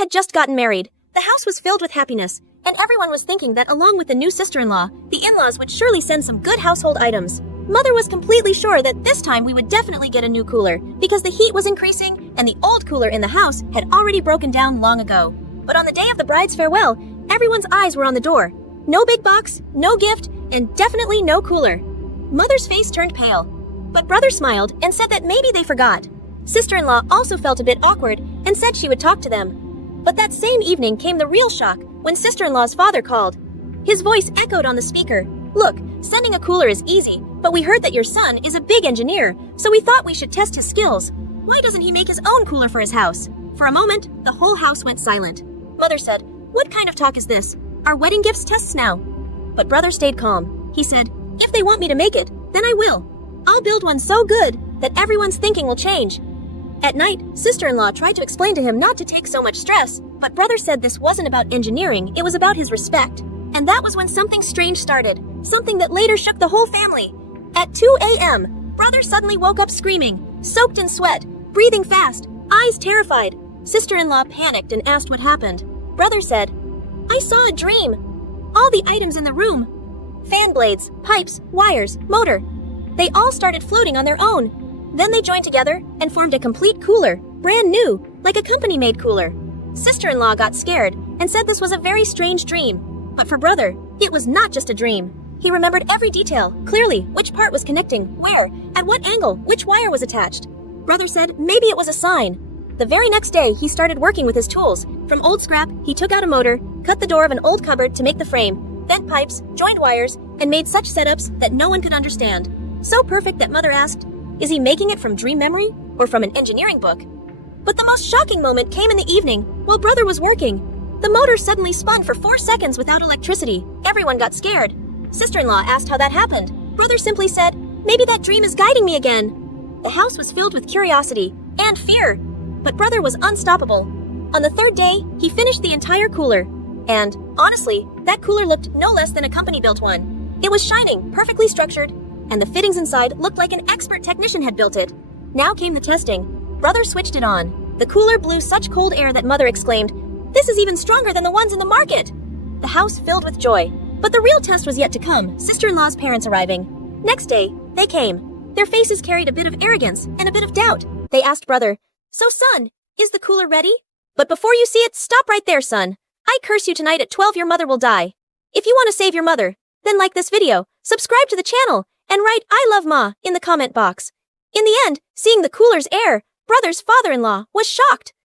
had just gotten married. The house was filled with happiness, and everyone was thinking that along with the new sister-in-law, the in-laws would surely send some good household items. Mother was completely sure that this time we would definitely get a new cooler, because the heat was increasing and the old cooler in the house had already broken down long ago. But on the day of the bride's farewell, everyone's eyes were on the door. No big box, no gift, and definitely no cooler. Mother's face turned pale, but brother smiled and said that maybe they forgot. Sister-in-law also felt a bit awkward and said she would talk to them. But that same evening came the real shock when sister-in-law's father called. His voice echoed on the speaker. "Look, sending a cooler is easy, but we heard that your son is a big engineer, so we thought we should test his skills. Why doesn't he make his own cooler for his house?" For a moment, the whole house went silent. Mother said, "What kind of talk is this? Are wedding gifts tests now?" But brother stayed calm. He said, "If they want me to make it, then I will. I'll build one so good that everyone's thinking will change." At night, sister-in-law tried to explain to him not to take so much stress, but brother said this wasn't about engineering, it was about his respect. And that was when something strange started, something that later shook the whole family. At 2 a.m., brother suddenly woke up screaming, soaked in sweat, breathing fast, eyes terrified. Sister-in-law panicked and asked what happened. Brother said, "I saw a dream. All the items in the room, fan blades, pipes, wires, motor, they all started floating on their own. Then they joined together and formed a complete cooler, brand new, like a company-made cooler." Sister-in-law got scared and said this was a very strange dream. But for brother, it was not just a dream. He remembered every detail, clearly, which part was connecting, where, at what angle, which wire was attached. Brother said maybe it was a sign. The very next day, he started working with his tools. From old scrap, he took out a motor, cut the door of an old cupboard to make the frame, bent pipes, joined wires, and made such setups that no one could understand. So perfect that Mother asked, is he making it from dream memory or from an engineering book? But the most shocking moment came in the evening while brother was working. The motor suddenly spun for 4 seconds without electricity. Everyone got scared. Sister-in-law asked how that happened. Brother simply said, "Maybe that dream is guiding me again." The house was filled with curiosity and fear, but brother was unstoppable. On the 3rd day, he finished the entire cooler. And, honestly, that cooler looked no less than a company-built one. It was shining, perfectly structured, and the fittings inside looked like an expert technician had built it. Now came the testing. Brother switched it on. The cooler blew such cold air that Mother exclaimed, "This is even stronger than the ones in the market!" The house filled with joy. But the real test was yet to come, sister-in-law's parents arriving. Next day, they came. Their faces carried a bit of arrogance and a bit of doubt. They asked brother, "So son, is the cooler ready?" "But before you see it, stop right there, son. I curse you tonight at 12 your mother will die. If you want to save your mother, then like this video, subscribe to the channel, and write 'I love Ma' in the comment box." In the end, seeing the cooler's air, brother's father-in-law was shocked.